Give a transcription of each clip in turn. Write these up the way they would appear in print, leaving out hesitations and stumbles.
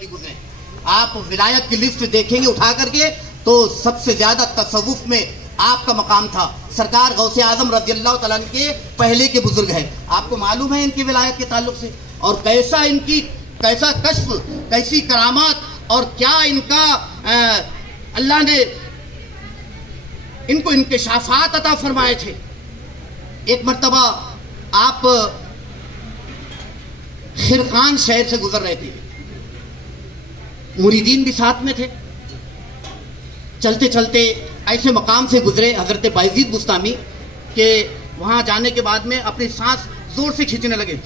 ولی گزرے. آپ ولایت کی لسٹ دیکھیں گے اٹھا کر کے تو سب سے زیادہ تصوف میں آپ کا مقام تھا. سرکار غوث اعظم رضی اللہ تعالیٰ عنہ کے پہلے کے بزرگ ہیں. آپ کو معلوم ہے ان کی ولایت کے تعلق سے اور کیسا کشف, کیسی کرامات اور کیا ان کا اللہ نے ان کو انکشافات عطا فرمائے تھے. ایک مرتبہ آپ خرقان شہر سے گزر رہے تھے, مریدین بھی ساتھ میں تھے. چلتے چلتے ایسے مقام سے گزرے حضرت بایزید بستامی کہ وہاں جانے کے بعد میں اپنی سانس زور سے کھینچنے لگے.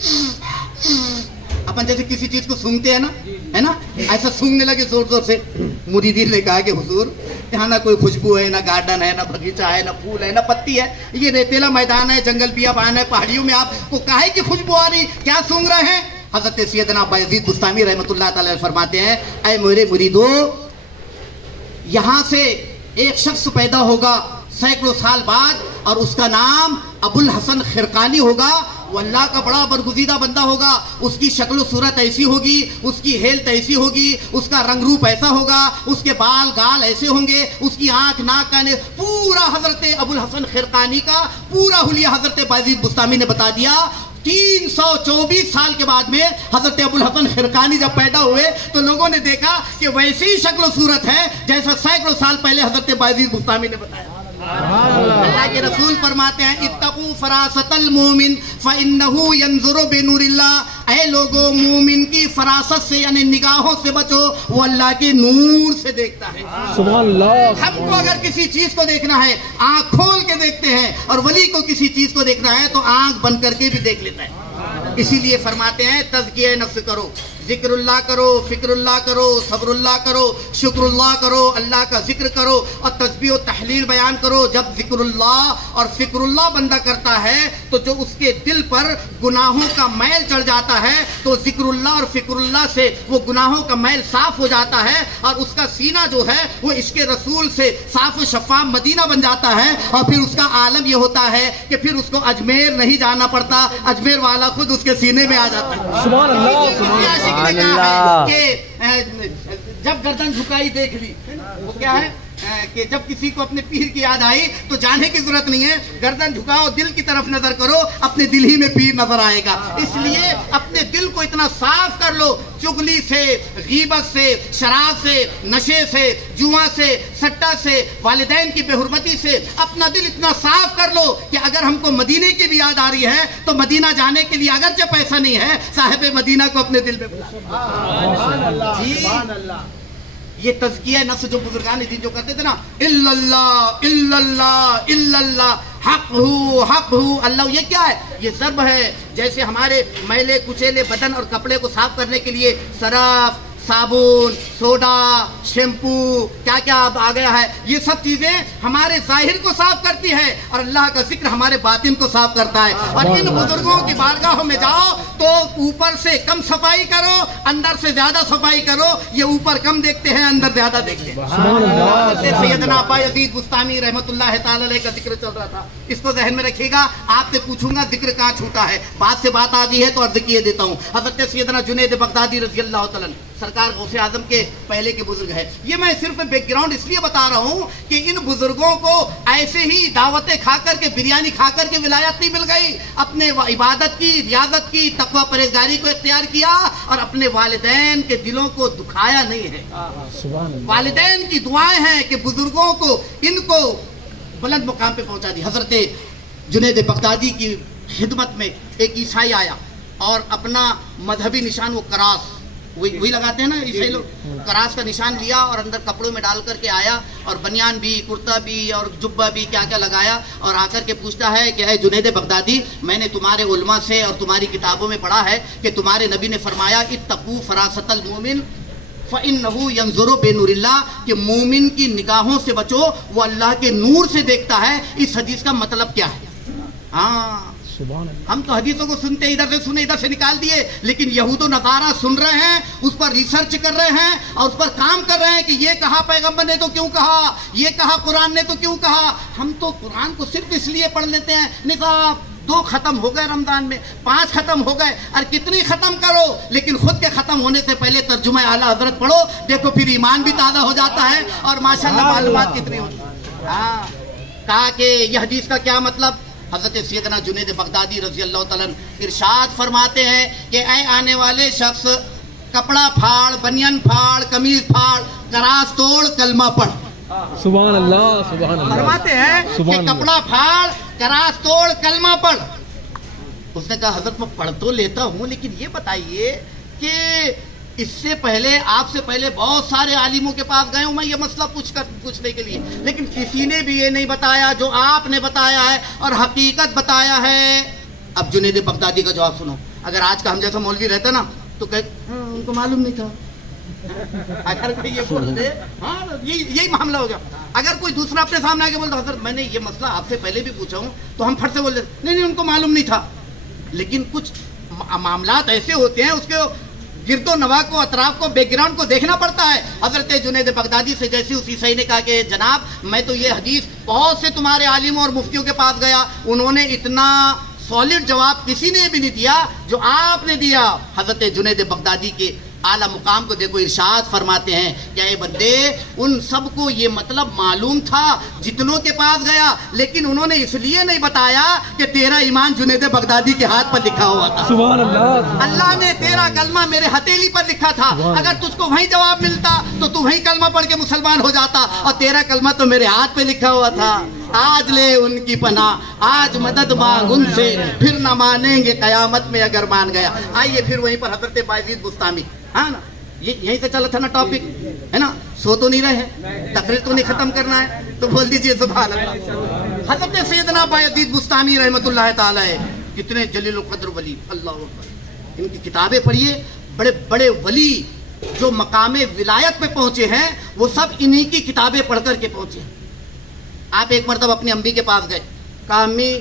اپن جیسے کسی چیز کو سونگتے ہیں نا, ہے نا, ایسا سونگنے لگے زور زور سے. مریدین نے کہا کہ حضور یہاں نہ کوئی خوشبو ہے, نہ گارڈن ہے, نہ باغیچہ ہے, نہ پھول ہے, نہ پتی ہے, یہ ریتیلا میدان ہے, جنگل بیابان ہے, پہاڑیوں میں آپ کو کاہے کی خوشبو آ رہی, کیا سونگ رہے ہیں؟ حضرت سیدنا بایزید بستامی رحمۃ اللہ تعالی فرماتے ہیں, اے میرے مریدو, یہاں سے ایک شخص پیدا ہوگا سینکڑوں سال بعد اور اس کا نام ابو الحسن خرقانی ہوگا. وہ اللہ کا بڑا برگزیدہ بندہ ہوگا. اس کی شکل و صورت ایسی ہوگی, اس کی ہیلتھ ایسی ہوگی, اس کا رنگ روپ ایسا ہوگا, اس کے بال گال ایسے ہوں گے, اس کی آنکھ ناک کان, پورا حضرت ابو الحسن خرقانی کا پورا حلیہ حضرت بایزید بستامی نے بتا دیا. 324 سال کے بعد میں حضرت ابو الحسن خرقانی جب پیدا ہوئے تو لوگوں نے دیکھا کہ ویسی ہی شکل و صورت ہے جیسا سینکڑوں سال پہلے حضرت بایزید بستامی نے بتایا. اللہ کے رسول فرماتے ہیں, اتقوا فراست المومن فإنه ينظر بنور اللہ. اے لوگوں, مومن کی فراست سے یعنی نگاہوں سے بچو, وہ اللہ کے نور سے دیکھتا ہے. سبحان اللہ. ہم کو اگر کسی چیز کو دیکھنا ہے آنکھ کھول کے دیکھتے ہیں, اور ولی کو کسی چیز کو دیکھنا ہے تو آنکھ بند کر کے بھی دیکھ لیتا ہے. اسی لیے فرماتے ہیں تزکیہ نفس کرو, ذکر اللہ کرو, فکر اللہ کرو, صبر اللہ کرو, شکر اللہ کرو, اللہ کا ذکر کرو اور تسبیح و تحلیل بیان کرو. جب ذکر اللہ اور فکر اللہ بندہ کرتا ہے تو جو اس کے دل پر گناہوں کا میل چڑھ جاتا ہے تو ذکر اللہ اور فکر اللہ سے وہ گناہوں کا میل صاف ہو جاتا ہے, اور اس کا سینہ جو ہے وہ عشق رسول سے صاف و شفاف مدینہ بن جاتا ہے. اور پھر اس کا عالم یہ ہوتا ہے کہ پھر اس کو اجمیر نہیں جانا پڑتا, اجمیر والا خود اس کے سینے میں آ جاتا ہے. سبحان اللہ. نے کہا ہے کہ جب گردن جھکائی دیکھ لی, وہ کیا ہے کہ جب کسی کو اپنے پیر کی یاد آئی تو جانے کی ضرورت نہیں ہے, گردن جھکاؤ, دل کی طرف نظر کرو, اپنے دل ہی میں پیر نظر آئے گا. اس لیے اپنے دل کو اتنا صاف کر لو, چغلی سے, غیبت سے, شراب سے, نشے سے, جوا سے, سٹا سے, والدین کی بے حرمتی سے اپنا دل اتنا صاف کر لو کہ اگر ہم کو مدینے کی بھی یاد آ رہی ہے تو مدینہ جانے کے لیے اگرچہ پیسہ نہیں ہے, صاحب مدینہ کو اپنے دل میں بلا. یہ تزکیہ نفس جو بزرگان دین جو کرتے تھے نا, الا اللہ الا اللہ الا اللہ, حق ہو اللہ, یہ کیا ہے؟ یہ ضرب ہے. جیسے ہمارے میلے کچیلے بدن اور کپڑے کو صاف کرنے کے لیے سرف, صابن, سوڈا, شیمپو, کیا کیا اب آ گیا ہے, یہ سب چیزیں ہمارے ظاہر کو صاف کرتی ہے اور اللہ کا ذکر ہمارے باطن کو صاف کرتا ہے. اور ان بزرگوں کی بارگاہوں میں جاؤ تو اوپر سے کم صفائی کرو, اندر سے زیادہ صفائی کرو. یہ اوپر کم دیکھتے ہیں, اندر زیادہ دیکھتے ہیں. سیدنا بایزید بستامی رحمۃ اللہ تعالی علیہ کا ذکر چل رہا تھا, اس کو ذہن میں رکھیے گا. آپ سے پوچھوں گا ذکر کہاں چھوٹا ہے, بات سے بات آ گئی ہے تو عرض کیے دیتا ہوں. حضرت سیدنا جنید بغدادی رضی اللہ تعالیٰ سرکار غوث اعظم کے پہلے کے بزرگ ہے. یہ میں صرف بیک گراؤنڈ اس لیے بتا رہا ہوں کہ ان بزرگوں کو ایسے ہی دعوتیں کھا کر کے, بریانی کھا کر کے ولایت نہیں مل گئی. اپنے عبادت کی, ریاضت کی, تقوی پرہیزگاری کو اختیار کیا اور اپنے والدین کے دلوں کو دکھایا نہیں ہے. والدین کی دعائیں ہیں کہ بزرگوں کو, ان کو بلند مقام پہ پہنچا دی. حضرت جنید بغدادی کی خدمت میں ایک عیسائی آیا اور اپنا مذہبی نشان, وہ کراس وہی لگاتے ہیں نا عیسائی لوگ, کراس کا نشان لیا اور اندر کپڑوں میں ڈال کر کے آیا, اور بنیان بھی, کرتا بھی اور جبہ بھی کیا کیا لگایا, اور آ کر کے پوچھتا ہے کہ اے جنید بغدادی, میں نے تمہارے علماء سے اور تمہاری کتابوں میں پڑھا ہے کہ تمہارے نبی نے فرمایا اتقوا فراست المومن فإنه ينظر بنور اللہ, کہ مومن کی نگاہوں سے بچو, وہ اللہ کے نور سے دیکھتا ہے. اس حدیث کا مطلب کیا ہے؟ ہاں ہم تو حدیثوں کو سنتے ادھر سے سنے ادھر سے نکال دیے, لیکن یہود و نصارہ سن رہے ہیں, اس پر ریسرچ کر رہے ہیں اور اس پر کام کر رہے ہیں کہ یہ کہا پیغمبر نے تو کیوں کہا, یہ کہا قرآن نے تو کیوں کہا. ہم تو قرآن کو صرف اس لیے پڑھ لیتے ہیں, نصاب 2 ختم ہو گئے رمضان میں, 5 ختم ہو گئے, اور کتنی ختم کرو, لیکن خود کے ختم ہونے سے پہلے ترجمہ اعلیٰ حضرت پڑھو, دیکھو پھر ایمان بھی تازہ ہو جاتا ہے اور ماشاءاللہ معلومات کتنی ہوتی ہے. ہاں, کہا کہ یہ حدیث کا کیا مطلب. حضرت سیدنا جنید بغدادی رضی اللہ تعالیٰ ارشاد فرماتے ہیں کہ اے آنے والے شخص, کپڑا پھاڑ, بنین پھاڑ, قمیض پھاڑ, کراس توڑ, کلمہ پڑھ. سبحان اللہ, سبحان اللہ. فرماتے ہیں کہ کپڑا پھاڑ, کراس توڑ, کلمہ پڑھ. اس نے کہا حضرت میں پڑھ تو لیتا ہوں, لیکن یہ بتائیے کہ اس سے پہلے, آپ سے پہلے بہت سارے عالموں کے پاس گئے ہوں میں یہ مسئلہ پوچھنے کے لیے, لیکن کسی نے بھی یہ نہیں بتایا جو آپ نے بتایا ہے اور حقیقت بتایا ہے. اب جنید بغدادی کا جواب سنو. اگر آج کا ہم جیسا مولوی رہتا نا تو کہ ان کو معلوم نہیں تھا. اگر کوئی یہ بول دے, ہاں یہی معاملہ ہو گیا. اگر کوئی دوسرا اپنے سامنے آ کے بولتا حضرت میں نے یہ مسئلہ آپ سے پہلے بھی پوچھا ہوں, تو ہم پھٹ سے بول دیتے نہیں ان کو معلوم نہیں تھا. لیکن کچھ معاملات ایسے ہوتے ہیں, اس کے گرد و نواح کو, اطراف کو, بیک گراؤنڈ کو دیکھنا پڑتا ہے. حضرت جنید بغدادی سے جیسے اسی صحیح نے کہا کہ جناب میں تو یہ حدیث بہت سے تمہارے عالموں اور مفتیوں کے پاس گیا, انہوں نے اتنا سالڈ جواب کسی نے بھی نہیں دیا جو آپ نے دیا. حضرت جنید بغدادی کے اعلیٰ مقام کو دیکھو, ارشاد فرماتے ہیں کہ اے بندے, ان سب کو یہ مطلب معلوم تھا جتنوں کے پاس گیا, لیکن انہوں نے اس لیے نہیں بتایا کہ تیرا ایمان جنید بغدادی کے ہاتھ پر لکھا ہوا تھا. سبحان اللہ. اللہ نے تیرا کلمہ میرے ہتھیلی پر لکھا تھا. اگر تجھ کو وہیں جواب ملتا تو تو وہیں کلمہ پڑھ کے مسلمان ہو جاتا, اور تیرا کلمہ تو میرے ہاتھ پہ لکھا ہوا تھا. آج لے ان کی پناہ, آج مدد مانگ ان سے, پھر نہ مانیں گے قیامت میں اگر مان گیا. آئیے پھر وہیں پر حضرت بایزید بستامی, ہاں نا, یہیں سے چلا تھا نا ٹاپک, ہے نا, سو تو نہیں رہے, تقریر تو نہیں ختم کرنا ہے, تو بول دیجئے سبحان اللہ. حضرت سیدنا بایزید بستامی رحمت اللہ تعالی ہے, کتنے جلیل القدر ولی, اللہ اکبر. ان کی کتابیں پڑھیے, بڑے بڑے ولی جو مقام ولایت پہ پہنچے ہیں وہ سب انہی کی کتابیں پڑھ کر کے پہنچے. آپ ایک مرتبہ اپنی امی کے پاس گئے, کہا امی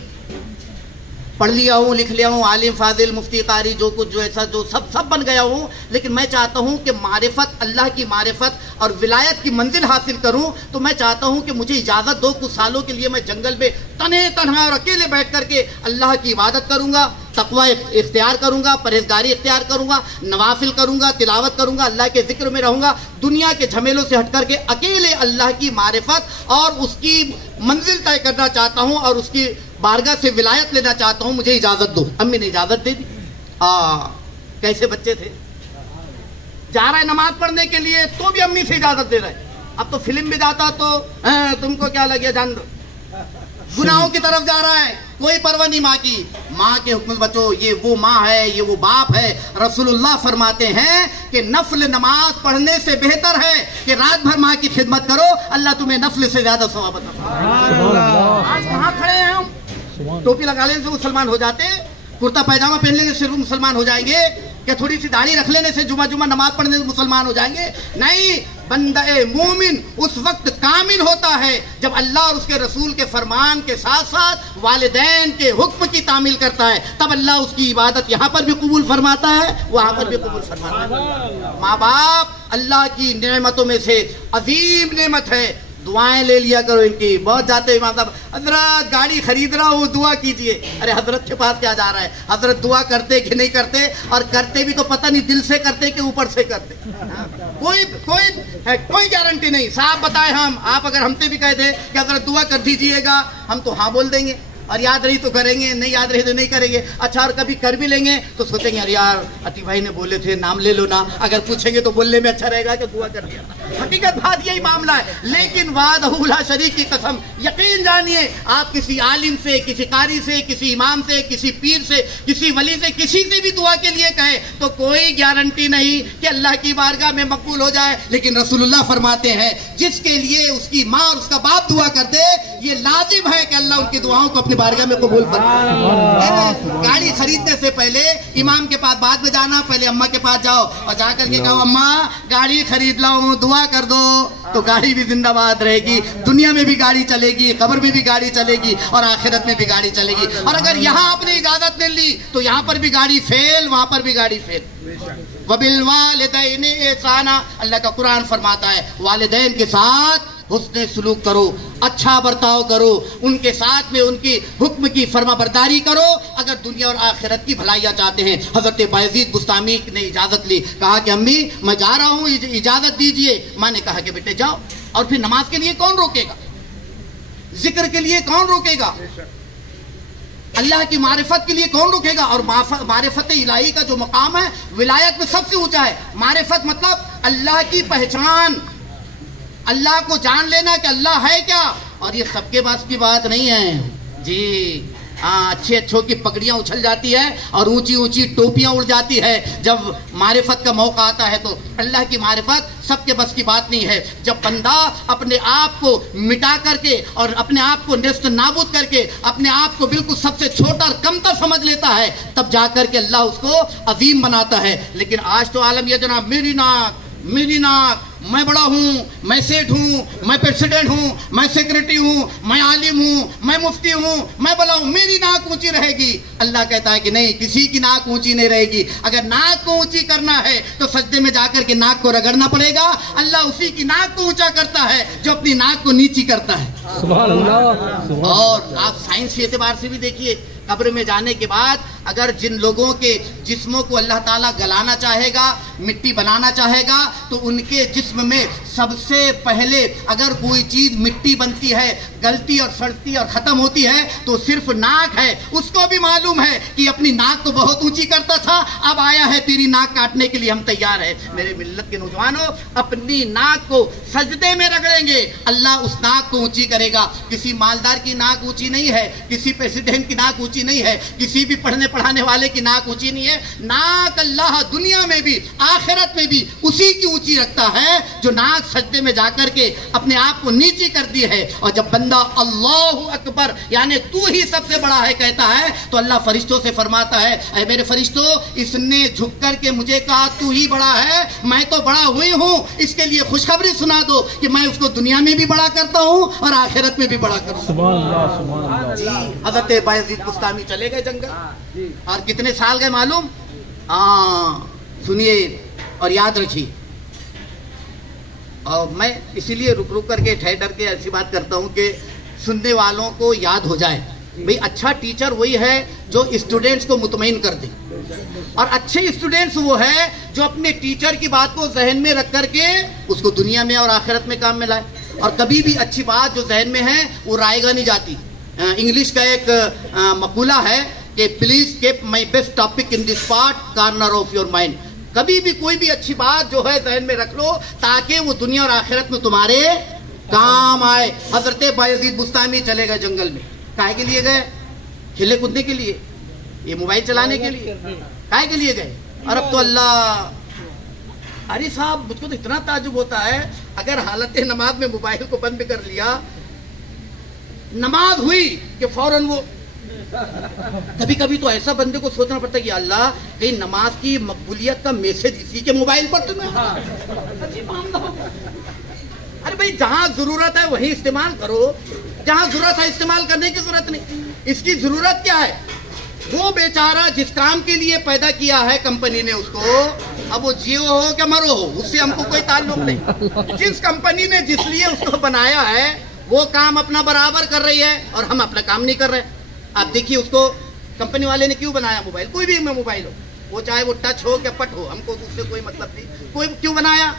پڑھ لیا ہوں, لکھ لیا ہوں, عالم فاضل مفتی قاری جو کچھ جو ایسا جو سب بن گیا ہوں, لیکن میں چاہتا ہوں کہ معرفت, اللہ کی معرفت اور ولایت کی منزل حاصل کروں, تو میں چاہتا ہوں کہ مجھے اجازت دو, کچھ سالوں کے لیے میں جنگل میں تنہا اور اکیلے بیٹھ کر کے اللہ کی عبادت کروں گا, تقوی اختیار کروں گا, پرہیزگاری اختیار کروں گا, نوافل کروں گا, تلاوت کروں گا, اللہ کے ذکر میں رہوں گا, دنیا کے جھمیلوں سے ہٹ کر کے اکیلے اللہ کی معرفت اور اس کی منزل طے کرنا چاہتا ہوں, اور اس کی بارگاہ سے ولایت لینا چاہتا ہوں, مجھے اجازت دو. امی نے اجازت دے دی. کیسے بچے تھے, جا رہے نماز پڑھنے کے لیے تو بھی امی سے اجازت دے رہے. اب تو فلم بھی جاتا تو تم کو کیا لگے, جان دو, گناہوں کی طرف جا رہا ہے, کوئی پرواہ نہیں ماں کی. ماں کے حکم بچو, یہ وہ ماں ہے, یہ وہ باپ ہے. رسول اللہ فرماتے ہیں کہ نفل نماز پڑھنے سے بہتر ہے کہ رات بھر ماں کی خدمت کرو, اللہ تمہیں نفل سے زیادہ ثواب عطا فرمائے. آج کہاں کھڑے ہیں ہم, ٹوپی لگا لینے سے مسلمان ہو جاتے, کرتا پیجامہ پہن لیں گے صرف مسلمان ہو جائیں گے, کہ تھوڑی سی داڑھی رکھ لینے سے جمعہ نماز پڑھنے سے مسلمان ہو جائیں گے. نہیں, بندہ مومن اس وقت کامل ہوتا ہے جب اللہ اور اس کے رسول کے فرمان کے ساتھ ساتھ والدین کے حکم کی تعمیل کرتا ہے, تب اللہ اس کی عبادت یہاں پر بھی قبول فرماتا ہے, وہاں پر بھی قبول فرماتا ہے. ماں باپ اللہ کی نعمتوں میں سے عظیم نعمت ہے, دعائیں لے لیا کرو ان کی. بہت جاتے امام صاحب, حضرت گاڑی خرید رہا ہوں دعا کیجئے. ارے حضرت کے پاس کیا جا رہا ہے, حضرت دعا کرتے کہ نہیں کرتے, اور کرتے بھی تو پتہ نہیں دل سے کرتے کہ اوپر سے کرتے. کوئی گارنٹی نہیں. صاحب بتائے ہم, آپ اگر ہم سے بھی کہہ دیں کہ حضرت دعا کر دیجئے گا, ہم تو ہاں بول دیں گے, اور یاد رہی تو کریں گے, نہیں یاد رہی تو نہیں کریں گے. اچھا, اور کبھی کر بھی لیں گے تو سوچیں گے یار عطی بھائی نے بولے تھے نام لے لو نا, اگر پوچھیں گے تو بولنے میں اچھا رہے گا کہ دعا کر دیا. حقیقت بات یہی معاملہ ہے. لیکن وعدہ لا شریک کی قسم, یقین جانیے آپ کسی عالم سے, کسی قاری سے, کسی امام سے, کسی پیر سے, کسی ولی سے, کسی سے بھی دعا کے لیے کہیں تو کوئی گارنٹی نہیں کہ اللہ کی بارگاہ میں مقبول ہو جائے. لیکن رسول اللہ فرماتے ہیں جس کے لیے اس کی ماں اور اس کا باپ دعا کرتے, یہ لازم ہے کہ اللہ ان کی دعاؤں کو اپنی بارگاہ میں قبول فرمائے. گاڑی خریدنے سے پہلے امام کے پاس بعد میں جانا, پہلے اماں کے پاس جاؤ اور جا کر کے کہو اماں گاڑی خرید لاؤں, دعا کر دو, تو گاڑی بھی زندہ باد رہے گی. دنیا میں بھی گاڑی چلے گی, قبر میں بھی گاڑی چلے گی, اور آخرت میں بھی گاڑی چلے گی. اور اگر یہاں آپ نے اجازت نہیں لی تو یہاں پر بھی گاڑی فیل, وہاں پر بھی گاڑی فیل. وَبِالْوَالِدَيْنِ إِحْسَانًا, اللہ کا قرآن فرماتا ہے والدین کے ساتھ حسن سلوک کرو, اچھا برتاؤ کرو, ان کے ساتھ میں ان کی حکم کی فرما برداری کرو اگر دنیا اور آخرت کی بھلائیاں چاہتے ہیں. حضرت بایزید بستامی نے اجازت لی, کہا کہ امی میں جا رہا ہوں, اجازت دیجئے. ماں نے کہا کہ بیٹے جاؤ. اور پھر نماز کے لیے کون روکے گا, ذکر کے لیے کون روکے گا, اللہ کی معرفت کے لیے کون روکے گا. اور معرفت الہی کا جو مقام ہے ولایت میں سب سے اونچا ہے. معرفت مطلب اللہ کی پہچان, اللہ کو جان لینا کہ اللہ ہے کیا. اور یہ سب کے پاس کی بات نہیں ہے جی. اچھے اچھوں کی پگڑیاں اچھل جاتی ہے اور اونچی اونچی ٹوپیاں اڑ جاتی ہے. جب معرفت کا موقع آتا ہے تو اللہ کی معرفت سب کے بس کی بات نہیں ہے. جب بندہ اپنے آپ کو مٹا کر کے اور اپنے آپ کو نیست نابود کر کے اپنے آپ کو بالکل سب سے چھوٹا اور کمتر سمجھ لیتا ہے تب جا کر کے اللہ اس کو عظیم بناتا ہے. لیکن آج تو عالم یہ جناب میری ناک میری ناک, میں بڑا ہوں, میں سیٹ ہوں, میں پریسیڈنٹ ہوں, میں سیکرٹری ہوں, میں عالم ہوں, میں مفتی ہوں, میں بڑا ہوں, میری ناک اونچی رہے گی. اللہ کہتا ہے کہ نہیں, کسی کی ناک اونچی نہیں رہے گی. اگر ناک کو اونچی کرنا ہے تو سجدے میں جا کر کے ناک کو رگڑنا پڑے گا. اللہ اسی کی ناک کو اونچا کرتا ہے جو اپنی ناک کو نیچی کرتا ہے. سبحان اللہ. اور آپ سائنسی اعتبار سے بھی دیکھیے, قبر میں جانے کے بعد اگر جن لوگوں کے جسموں کو اللہ تعالیٰ گلانا چاہے گا, مٹی بنانا چاہے گا, تو ان کے جسم میں سب سے پہلے اگر کوئی چیز مٹی بنتی ہے, گلتی اور سڑتی اور ختم ہوتی ہے تو صرف ناک ہے. اس کو بھی معلوم ہے کہ اپنی ناک کو بہت اونچی کرتا تھا, اب آیا ہے تیری ناک کاٹنے کے لیے, ہم تیار ہیں. میرے ملت کے نوجوانوں, اپنی ناک کو سجدے میں رگڑیں گے, اللہ اس ناک کو اونچی کرے گا. کسی مالدار کی ناک اونچی نہیں ہے, کسی پریسیڈنٹ کی ناک اونچی نہیں ہے, کسی بھی پڑھنے پڑھانے والے کی ناک اونچی نہیں ہے. ناک اللہ دنیا میں بھی آخرت میں بھی اسی کی اونچی رکھتا ہے جو ناک سجدے میں جا کر کے اپنے آپ کو نیچی کر دی ہے. اور جب بندہ اللہ اکبر یعنی تو ہی سب سے بڑا ہے کہتا ہے تو اللہ فرشتوں سے فرماتا ہے, اے میرے فرشتوں, اس نے جھک کر کے مجھے کہا تو ہی بڑا ہے, میں تو بڑا ہوئی ہوں, اس کے لیے خوشخبری سنا دو کہ میں اس کو دنیا میں بھی بڑا کرتا ہوں اور آخرت میں بھی بڑا کرتا ہوں. سبحان اللہ, سبحان اللہ. حضرت بایزید بستامی چلے گئے جنگل, اور کتنے سال گئے معلوم؟ سنیے اور یاد رکھیے. اور میں اسی لیے رک رک کر کے ٹھہر کے ایسی بات کرتا ہوں کہ سننے والوں کو یاد ہو جائے. بھئی اچھا ٹیچر وہی ہے جو اسٹوڈنٹس کو مطمئن کر دے, اور اچھے اسٹوڈنٹس وہ ہے جو اپنے ٹیچر کی بات کو ذہن میں رکھ کر کے اس کو دنیا میں اور آخرت میں کام میں لائے. اور کبھی بھی اچھی بات جو ذہن میں ہے وہ رائے گا نہیں جاتی. انگلش کا ایک مقولہ ہے کہ please keep my best topic in this part corner of your mind. کبھی بھی کوئی بھی اچھی بات جو ہے ذہن میں رکھ لو تاکہ وہ دنیا اور آخرت میں تمہارے کام آئے. حضرت بایزید بستامی چلے گئے جنگل میں. کائے کے لیے گئے؟ کھیلے کودنے کے لیے, یہ موبائل چلانے کے لیے, کائے کے لیے گئے؟ اور اب تو اللہ, ارے صاحب مجھ کو تو اتنا تعجب ہوتا ہے, اگر حالت نماز میں موبائل کو بند کر لیا, نماز ہوئی کہ فوراً وہ, کبھی کبھی تو ایسا بندے کو سوچنا پڑتا ہے کہ اللہ کہیں نماز کی مقبولیت کا میسج اسی کے موبائل پر تو نہیں. ارے بھائی جہاں ضرورت ہے وہیں استعمال کرو, جہاں ضرورت ہے استعمال کرنے کی ضرورت نہیں. اس کی ضرورت کیا ہے؟ وہ بیچارہ جس کام کے لیے پیدا کیا ہے کمپنی نے اس کو, اب وہ جیو ہو کہ مرو ہو, اس سے ہم کو کوئی تعلق نہیں. جس کمپنی نے جس لیے اس کو بنایا ہے وہ کام اپنا برابر کر رہی ہے اور ہم اپنا کام نہیں کر رہے. آپ دیکھیے اس کو کمپنی والے نے کیوں بنایا موبائل, کوئی بھی موبائل ہو, وہ چاہے وہ ٹچ ہو کہ پٹ ہو, ہم کو اس سے کوئی مطلب نہیں. کوئی کیوں بنایا؟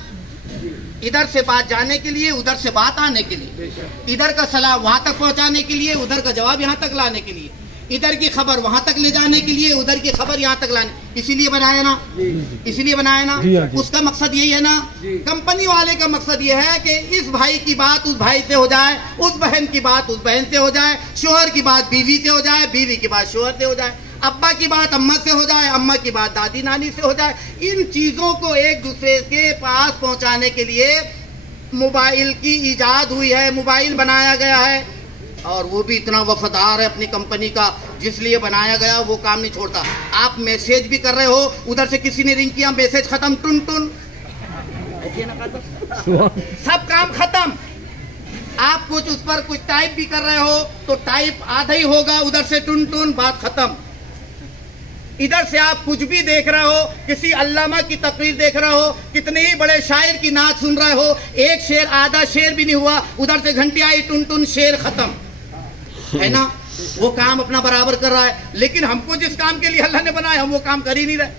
ادھر سے بات جانے کے لیے, ادھر سے بات آنے کے لیے, ادھر کا سلام وہاں تک پہنچانے کے لیے, ادھر کا جواب یہاں تک لانے کے لیے, ادھر کی خبر وہاں تک لے جانے کے لیے, ادھر کی خبر یہاں تک لانے. اسی لیے بنایا نا, اسی لیے بنایا نا. اس کا مقصد یہی ہے نا. کمپنی والے کا مقصد یہ ہے کہ اس بھائی کی بات اس بھائی سے ہو جائے, اس بہن کی بات اس بہن سے ہو جائے, شوہر کی بات بیوی سے ہو جائے, بیوی کی بات شوہر سے ہو جائے, ابا کی بات اماں سے ہو جائے, اماں کی بات دادی نانی سے ہو جائے. ان چیزوں کو ایک دوسرے کے پاس پہنچانے کے لیے موبائل کی ایجاد ہوئی ہے, موبائل بنایا گیا ہے. اور وہ بھی اتنا وفادار ہے اپنی کمپنی کا, جس لیے بنایا گیا وہ کام نہیں چھوڑتا. آپ میسج بھی کر رہے ہو, ادھر سے کسی نے رنگ کیا, میسج ختم, ٹن ٹن, سب کام ختم. آپ کچھ اس پر کچھ ٹائپ بھی کر رہے ہو تو ٹائپ آدھا ہی ہوگا, ادھر سے ٹن ٹن, بات ختم. ادھر سے آپ کچھ بھی دیکھ رہے ہو, کسی علامہ کی تقریر دیکھ رہے ہو, کتنے ہی بڑے شاعر کی نعت سن رہے ہو, ایک شعر آدھا شعر بھی نہیں ہوا, ادھر سے گھنٹی آئی ٹن ٹن شعر ختم ہے نا. وہ کام اپنا برابر کر رہا ہے, لیکن ہم کو جس کام کے لیے اللہ نے بنایا ہم وہ کام کر ہی نہیں رہے.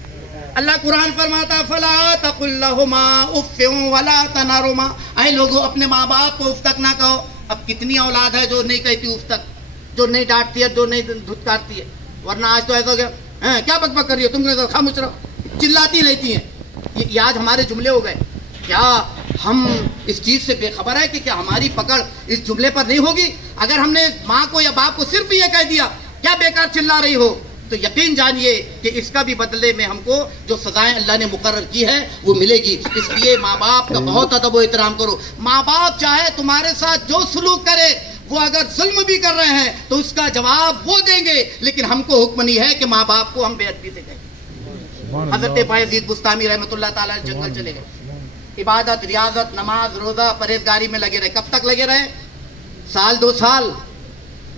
اللہ قرآن فرماتا فلا تقل لہما اف ولا تنہرہما, اے لوگوں اپنے ماں باپ کو اف تک نہ کہو. اب کتنی اولاد ہے جو نہیں کہتی اف تک, جو نہیں ڈانٹتی ہے, جو نہیں دھتکارتی ہے. ورنہ آج تو ایسا ہو گیا کیا بک بک کر رہی ہو تم, خاموش رہو, چلاتی رہتی ہیں. یہ آج ہمارے جملے ہو گئے. کیا ہم اس چیز سے بے خبر ہے کہ کیا ہماری پکڑ اس جملے پر نہیں ہوگی؟ اگر ہم نے ماں کو یا باپ کو صرف یہ کہہ دیا کیا بیکار چلا رہی ہو, تو یقین جانیے کہ اس کا بھی بدلے میں ہم کو جو سزائیں اللہ نے مقرر کی ہے وہ ملے گی. اس لیے ماں باپ کا بہت ادب و احترام کرو. ماں باپ چاہے تمہارے ساتھ جو سلوک کرے, وہ اگر ظلم بھی کر رہے ہیں تو اس کا جواب وہ دیں گے, لیکن ہم کو حکم نہیں ہے کہ ماں باپ کو ہم بے ادبی سے کہیں. حضرت بایزید بستامی رحمۃ اللہ تعالیٰ جنگل چلے گئے, عبادت, ریاضت, نماز, روزہ, پرہیزگاری میں لگے رہے. کب تک لگے رہے؟ سال, 2 سال,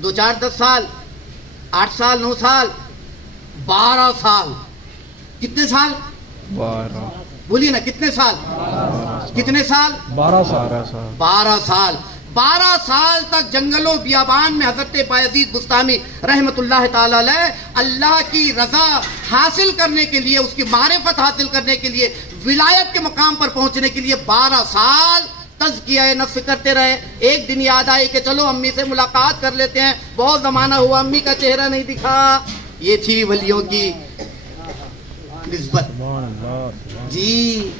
2 4 10 سال, 8 سال, 9 سال, 12 سال. کتنے سال؟ 12. بولیے نا کتنے سال؟ کتنے سال؟ 12 سال. 12 سال. 12 سال تک جنگلوں بیابان میں حضرت بایزید بستامی رحمت اللہ تعالی علیہ اللہ کی رضا حاصل کرنے کے لیے, اس کی معرفت حاصل کرنے کے لیے, ولایت کے مقام پر پہنچنے کے لیے 12 سال تزکیہ نفس کرتے رہے. ایک دن یاد آئی کہ چلو امی سے ملاقات کر لیتے ہیں, بہت زمانہ ہوا امی کا چہرہ نہیں دکھا. یہ تھی ولیوں کی نسبت. جی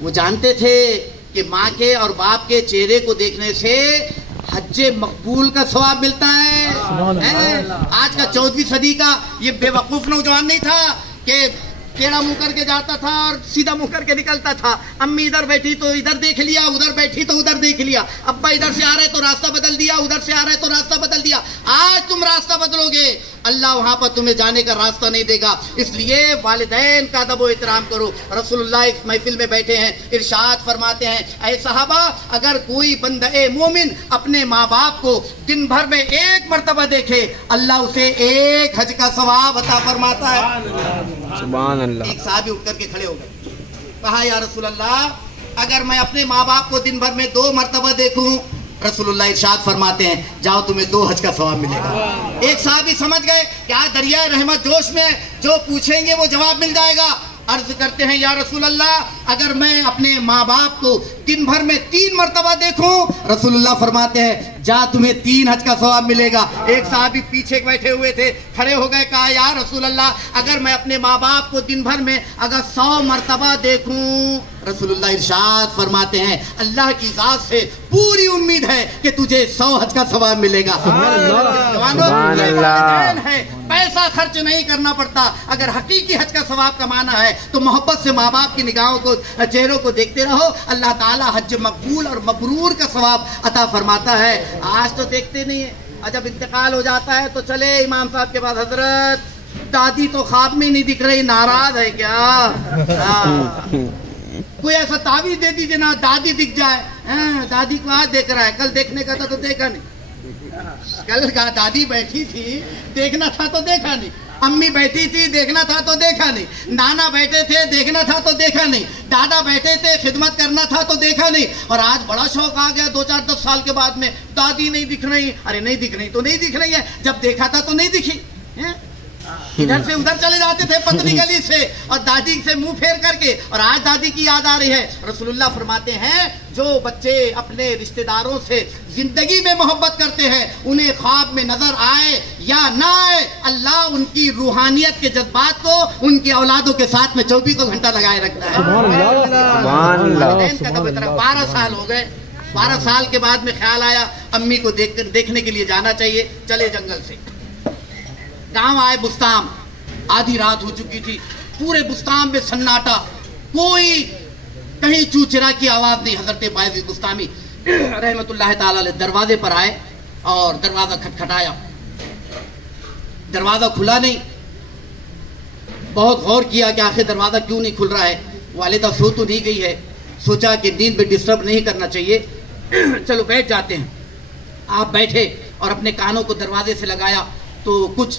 وہ جانتے تھے کہ ماں کے اور باپ کے چہرے کو دیکھنے سے حج مقبول کا ثواب ملتا ہے. آج کا 14ویں صدی کا یہ بے وقوف نوجوان نہیں تھا کہ ٹیڑھا منہ کر کے جاتا تھا اور سیدھا منہ کر کے نکلتا تھا. امی ادھر بیٹھی تو ادھر دیکھ لیا, ادھر بیٹھی تو ادھر دیکھ لیا, ابا ادھر سے آ رہے تو راستہ بدل دیا, ادھر سے آ رہے تو راستہ بدل دیا. آج تم راستہ بدلو گے, اللہ وہاں پر تمہیں جانے کا راستہ نہیں دے گا. اس لیے والدین کا ادب و احترام کرو. رسول اللہ اس محفل میں بیٹھے ہیں, ارشاد فرماتے ہیں اے صحابہ, اگر کوئی بندہ مومن اپنے ماں باپ کو دن بھر میں 1 مرتبہ دیکھے, اللہ اسے 1 حج کا ثواب عطا فرماتا ہے. سبحان اللہ. ایک صحابی اٹھ کر کے کھڑے ہو گئے, کہا یا رسول اللہ اگر میں اپنے ماں باپ کو دن بھر میں 2 مرتبہ دیکھوں, رسول اللہ ارشاد فرماتے ہیں جاؤ تمہیں 2 حج کا ثواب ملے گا. ایک صحابی سمجھ گئے کیا دریائے رحمت جوش میں جو پوچھیں گے وہ جواب مل جائے گا. عرض کرتے ہیں یا رسول اللہ اگر میں اپنے ماں باپ کو دن بھر میں 3 مرتبہ دیکھوں, رسول اللہ فرماتے ہیں جا تمہیں 3 حج کا ثواب ملے گا. ایک صحابی پیچھے بیٹھے ہوئے تھے, کھڑے ہو گئے, کہا یا رسول اللہ اگر میں اپنے ماں باپ کو دن بھر میں اگر 100 مرتبہ دیکھوں, رسول اللہ ارشاد فرماتے ہیں اللہ کی ذات سے پوری امید ہے کہ تجھے 100 حج کا ثواب ملے گا. پیسہ خرچ نہیں کرنا پڑتا. اگر حقیقی حج کا ثواب کمانا ہے تو محبت سے ماں باپ کی نگاہوں کو, چہروں کو دیکھتے رہو, اللہ تعالیٰ حج مقبول اور مبرور کا ثواب عطا فرماتا ہے. آج تو دیکھتے نہیں ہیں, جب انتقال ہو جاتا ہے تو چلے امام صاحب کے پاس, حضرت دادی تو خواب میں نہیں دکھ رہی, ناراض ہے کیا؟ کوئی ایسا تعویذ دے دیجیے نا دادی دکھ جائے. دادی کو آج دیکھ رہا ہے, کل دیکھنے کا تھا تو دیکھا نہیں. کل دادی بیٹھی تھی دیکھنا تھا تو دیکھا نہیں, امی بیٹھی تھی دیکھنا تھا تو دیکھا نہیں, نانا بیٹھے تھے دیکھنا تھا تو دیکھا نہیں, دادا بیٹھے تھے خدمت کرنا تھا تو دیکھا نہیں. اور آج بڑا شوق آ گیا 2 4 10 سال کے بعد میں دادی نہیں دکھ رہی. ارے نہیں دکھ رہی تو نہیں دکھ رہی ہے, جب دیکھا تھا تو نہیں دکھی. ادھر سے ادھر چلے جاتے تھے پتلی گلی سے اور دادی سے منہ پھیر کر کے, اور آج دادی کی یاد آ رہی ہے. رسول اللہ فرماتے ہیں جو بچے اپنے رشتہ داروں سے زندگی میں محبت کرتے ہیں انہیں خواب میں نظر آئے یا نہ آئے, اللہ ان کی روحانیت کے جذبات کو ان کی اولادوں کے ساتھ میں 24 گھنٹہ لگائے رکھتا ہے. 12 سال ہو گئے. 12 سال کے بعد میں خیال آیا امی کو دیکھنے کے لیے جانا چاہیے. چلے جنگل سے گاؤں آئے بستام, آدھی رات ہو چکی تھی, پورے بستام میں سناٹا, کوئی کہیں چوچرا کی آواز نہیں. حضرت بایزید بستامی رحمت اللہ تعالی دروازے پر آئے اور دروازہ کھٹکھٹایا, دروازہ کھلا نہیں. بہت غور کیا کہ آخر دروازہ کیوں نہیں کھل رہا ہے. والدہ سو تو نہیں گئی ہے, سوچا کہ نیند میں ڈسٹرب نہیں کرنا چاہیے, چلو بیٹھ جاتے ہیں. آپ بیٹھے اور اپنے کانوں کو دروازے سے لگایا تو کچھ